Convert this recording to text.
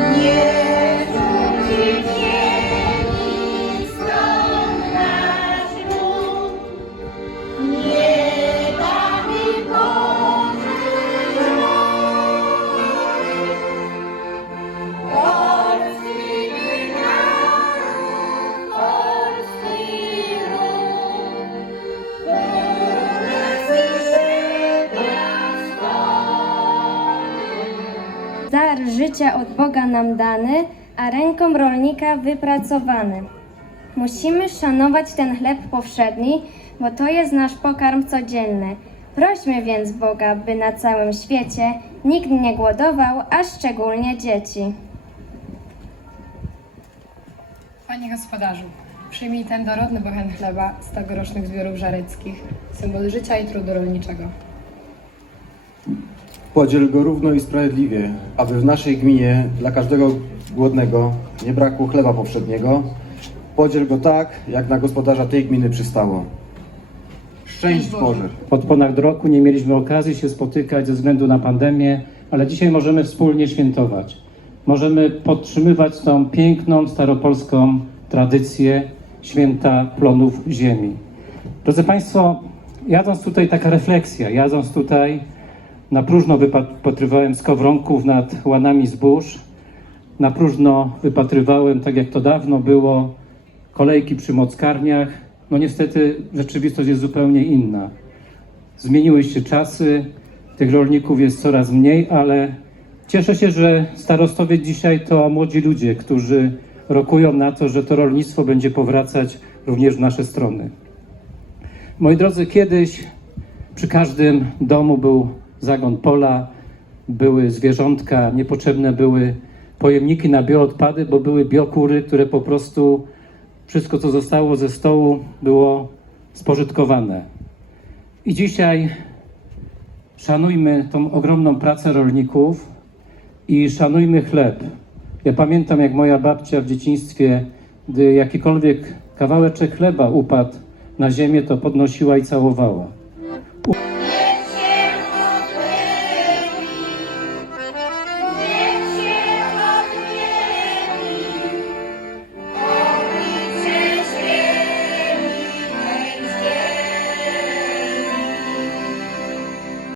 Yeah. Życia od Boga nam dany, a ręką rolnika wypracowany. Musimy szanować ten chleb powszedni, bo to jest nasz pokarm codzienny. Prośmy więc Boga, by na całym świecie nikt nie głodował, a szczególnie dzieci. Panie gospodarzu, przyjmij ten dorodny bochen chleba z tegorocznych zbiorów żareckich, symbol życia i trudu rolniczego. Podziel go równo i sprawiedliwie, aby w naszej gminie dla każdego głodnego nie brakło chleba powszedniego. Podziel go tak, jak na gospodarza tej gminy przystało. Szczęść Boże! Od ponad roku nie mieliśmy okazji się spotykać ze względu na pandemię, ale dzisiaj możemy wspólnie świętować. Możemy podtrzymywać tą piękną, staropolską tradycję święta plonów ziemi. Drodzy Państwo, jadąc tutaj taka refleksja, jadąc tutaj na próżno wypatrywałem skowronków nad łanami zbóż, na próżno wypatrywałem, tak jak to dawno było, kolejki przy mockarniach. No niestety rzeczywistość jest zupełnie inna. Zmieniły się czasy, tych rolników jest coraz mniej, ale cieszę się, że starostowie dzisiaj to młodzi ludzie, którzy rokują na to, że to rolnictwo będzie powracać również w nasze strony. Moi drodzy, kiedyś przy każdym domu był zagon pola, były zwierzątka, niepotrzebne były pojemniki na bioodpady, bo były biokury, które po prostu wszystko, co zostało ze stołu, było spożytkowane. I dzisiaj szanujmy tą ogromną pracę rolników i szanujmy chleb. Ja pamiętam, jak moja babcia w dzieciństwie, gdy jakikolwiek kawałeczek chleba upadł na ziemię, to podnosiła i całowała.